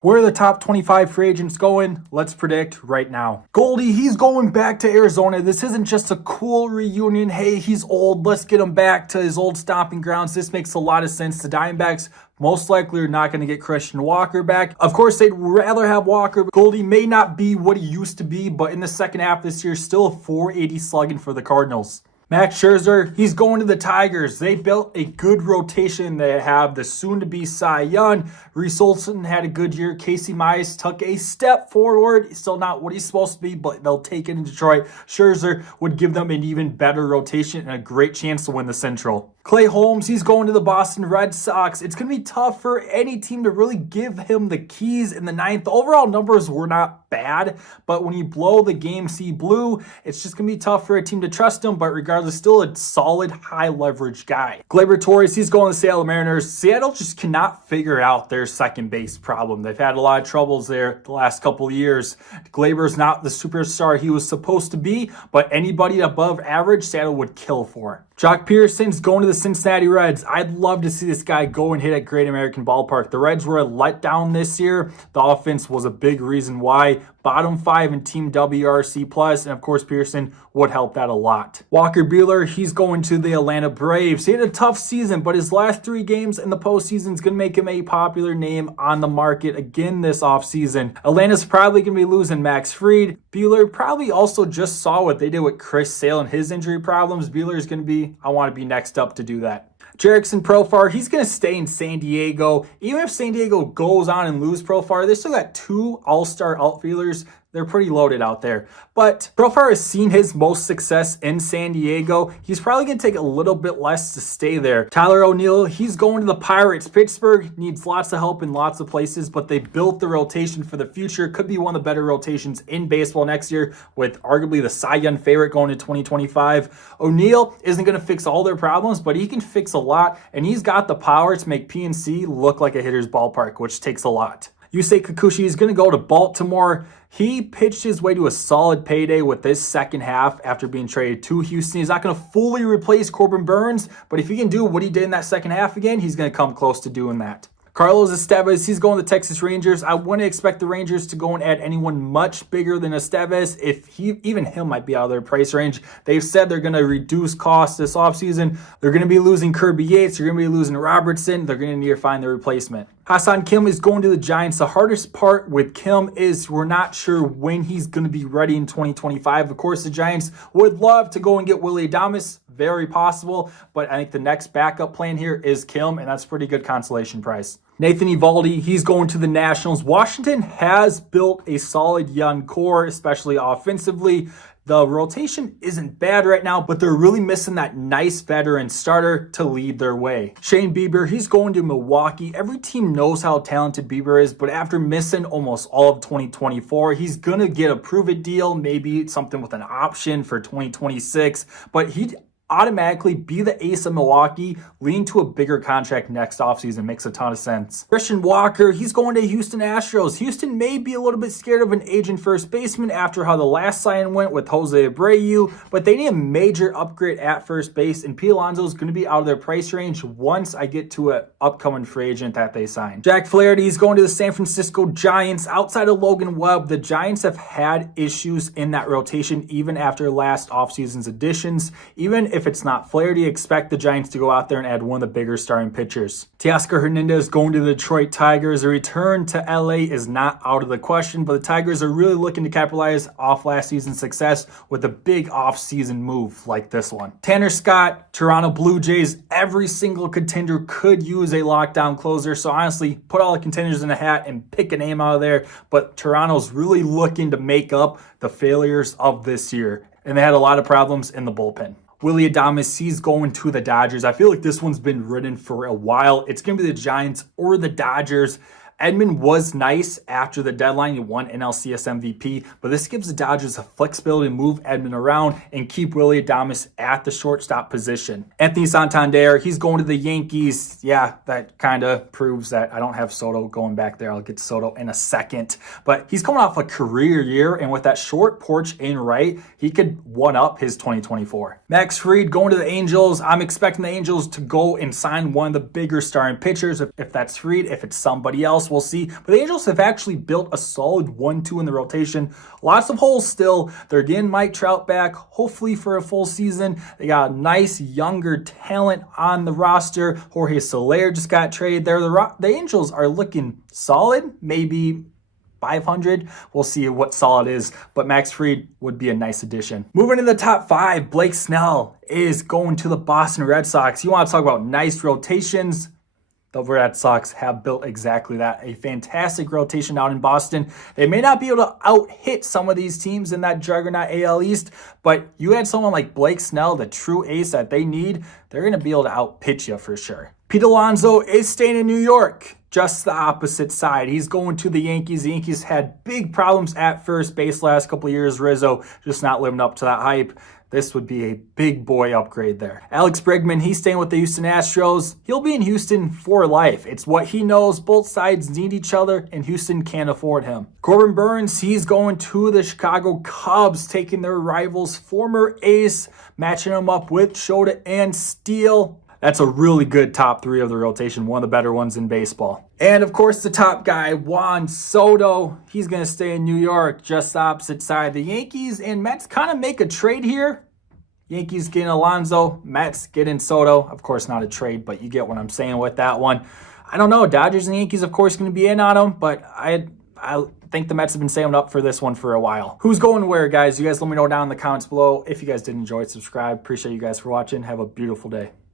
Where are the top 25 free agents going? Let's predict right now. Goldie, he's going back to Arizona. This isn't just a cool reunion. Hey, he's old. Let's get him back to his old stomping grounds. This makes a lot of sense. The Diamondbacks most likely are not going to get Christian Walker back. Of course, they'd rather have Walker. Goldie may not be what he used to be, but in the second half this year, still a 480 slugging for the Cardinals. Max Scherzer, he's going to the Tigers. They built a good rotation. They have the soon-to-be Cy Young. Reese Olson had a good year. Casey Mize took a step forward. He's still not what he's supposed to be, but they'll take it in Detroit. Scherzer would give them an even better rotation and a great chance to win the Central. Clay Holmes, he's going to the Boston Red Sox. It's going to be tough for any team to really give him the keys in the ninth. The overall numbers were not bad, but when you blow the game C blue, it's just going to be tough for a team to trust him, but regardless, still a solid high leverage guy. Gleyber Torres, he's going to the Seattle Mariners. Seattle just cannot figure out their second base problem. They've had a lot of troubles there the last couple of years. Gleyber's not the superstar he was supposed to be, but anybody above average, Seattle would kill for. Jock Pearson's going to the Cincinnati Reds. I'd love to see this guy go and hit at Great American Ballpark. The Reds were a letdown this year. The offense was a big reason why. Bottom 5 in Team WRC+, and of course Pearson would help that a lot. Walker Buehler, he's going to the Atlanta Braves. He had a tough season, but his last 3 games in the postseason is going to make him a popular name on the market again this offseason. Atlanta's probably going to be losing Max Fried. Buehler probably also just saw what they did with Chris Sale and his injury problems. Buehler is going to be, I want to be next up to do that. Jerickson Profar, he's going to stay in San Diego. Even if San Diego goes on and lose Profar, they still got 2 all-star outfielders. They're pretty loaded out there. But Profar has seen his most success in San Diego. He's probably going to take a little bit less to stay there. Tyler O'Neill, he's going to the Pirates. Pittsburgh needs lots of help in lots of places, but they built the rotation for the future. Could be one of the better rotations in baseball next year with arguably the Cy Young favorite going to 2025. O'Neill isn't going to fix all their problems, but he can fix a lot, and he's got the power to make PNC look like a hitter's ballpark, which takes a lot. Yusei Kikuchi is going to go to Baltimore. He pitched his way to a solid payday with this second half after being traded to Houston. He's not going to fully replace Corbin Burns, but if he can do what he did in that second half again, he's going to come close to doing that. Carlos Estevez, he's going to Texas Rangers. I wouldn't expect the Rangers to go and add anyone much bigger than Estevez. Even him might be out of their price range. They've said they're going to reduce costs this offseason. They're going to be losing Kirby Yates. They're going to be losing Robertson. They're going to need to find their replacement. Hassan Kim is going to the Giants. The hardest part with Kim is we're not sure when he's going to be ready in 2025. Of course, the Giants would love to go and get Willy Adames. Very possible, but I think the next backup plan here is Kim, and that's a pretty good consolation price. Nathan Eovaldi, he's going to the Nationals. Washington has built a solid young core, especially offensively. The rotation isn't bad right now, but they're really missing that nice veteran starter to lead their way. Shane Bieber, he's going to Milwaukee. Every team knows how talented Bieber is, but after missing almost all of 2024, he's going to get a prove-it deal, maybe something with an option for 2026, but he'd automatically be the ace of Milwaukee, leading to a bigger contract next offseason. Makes a ton of sense. Christian Walker, he's going to Houston Astros. Houston may be a little bit scared of an aging first baseman after how the last sign went with Jose Abreu, but they need a major upgrade at first base, and Pete Alonso is going to be out of their price range once I get to an upcoming free agent that they sign. Jack Flaherty, he's going to the San Francisco Giants. Outside of Logan Webb, the Giants have had issues in that rotation even after last offseason's additions. Even if it's not Flaherty, expect the Giants to go out there and add one of the bigger starting pitchers. Teoscar Hernandez going to the Detroit Tigers. A return to LA is not out of the question, but the Tigers are really looking to capitalize off last season's success with a big off-season move like this one. Tanner Scott, Toronto Blue Jays. Every single contender could use a lockdown closer, so honestly, put all the contenders in a hat and pick a name out of there, but Toronto's really looking to make up the failures of this year, and they had a lot of problems in the bullpen. Willy Adames, he's going to the Dodgers. I feel like this one's been written for a while. It's going to be the Giants or the Dodgers. Edman was nice after the deadline. He won NLCS MVP, but this gives the Dodgers a flexibility to move Edman around and keep Willy Adames at the shortstop position. Anthony Santander, he's going to the Yankees. Yeah, that kind of proves that I don't have Soto going back there. I'll get to Soto in a second, but he's coming off a career year, and with that short porch in right, he could one-up his 2024. Max Fried going to the Angels. I'm expecting the Angels to go and sign one of the bigger starting pitchers. If that's Fried, if it's somebody else, Angels. We'll see. But the Angels have actually built a solid 1-2 in the rotation. Lots of holes still. They're getting Mike Trout back, hopefully for a full season. They got a nice younger talent on the roster. Jorge Soler just got traded there. The Angels are looking solid, maybe 500. We'll see what solid is, but Max Fried would be a nice addition. Moving to the top 5, Blake Snell is going to the Boston Red Sox. You want to talk about nice rotations? The Red Sox have built exactly that. A fantastic rotation out in Boston. They may not be able to out-hit some of these teams in that juggernaut AL East, but you had someone like Blake Snell, the true ace that they need, they're going to be able to out-pitch you for sure. Pete Alonso is staying in New York. Just the opposite side. He's going to the Yankees. The Yankees had big problems at first base last couple of years. Rizzo just not living up to that hype. This would be a big boy upgrade there. Alex Bregman, he's staying with the Houston Astros. He'll be in Houston for life. It's what he knows. Both sides need each other, and Houston can't afford him. Corbin Burns, he's going to the Chicago Cubs, taking their rivals' former ace, matching him up with Soto and Steele. That's a really good top 3 of the rotation, one of the better ones in baseball. And of course, the top guy, Juan Soto, he's going to stay in New York, just the opposite side. The Yankees and Mets kind of make a trade here. Yankees getting Alonso, Mets getting Soto. Of course, not a trade, but you get what I'm saying with that one. I don't know. Dodgers and Yankees, of course, going to be in on him, but I think the Mets have been saving up for this one for a while. Who's going where, guys? You guys let me know down in the comments below. If you guys did enjoy it, subscribe. Appreciate you guys for watching. Have a beautiful day.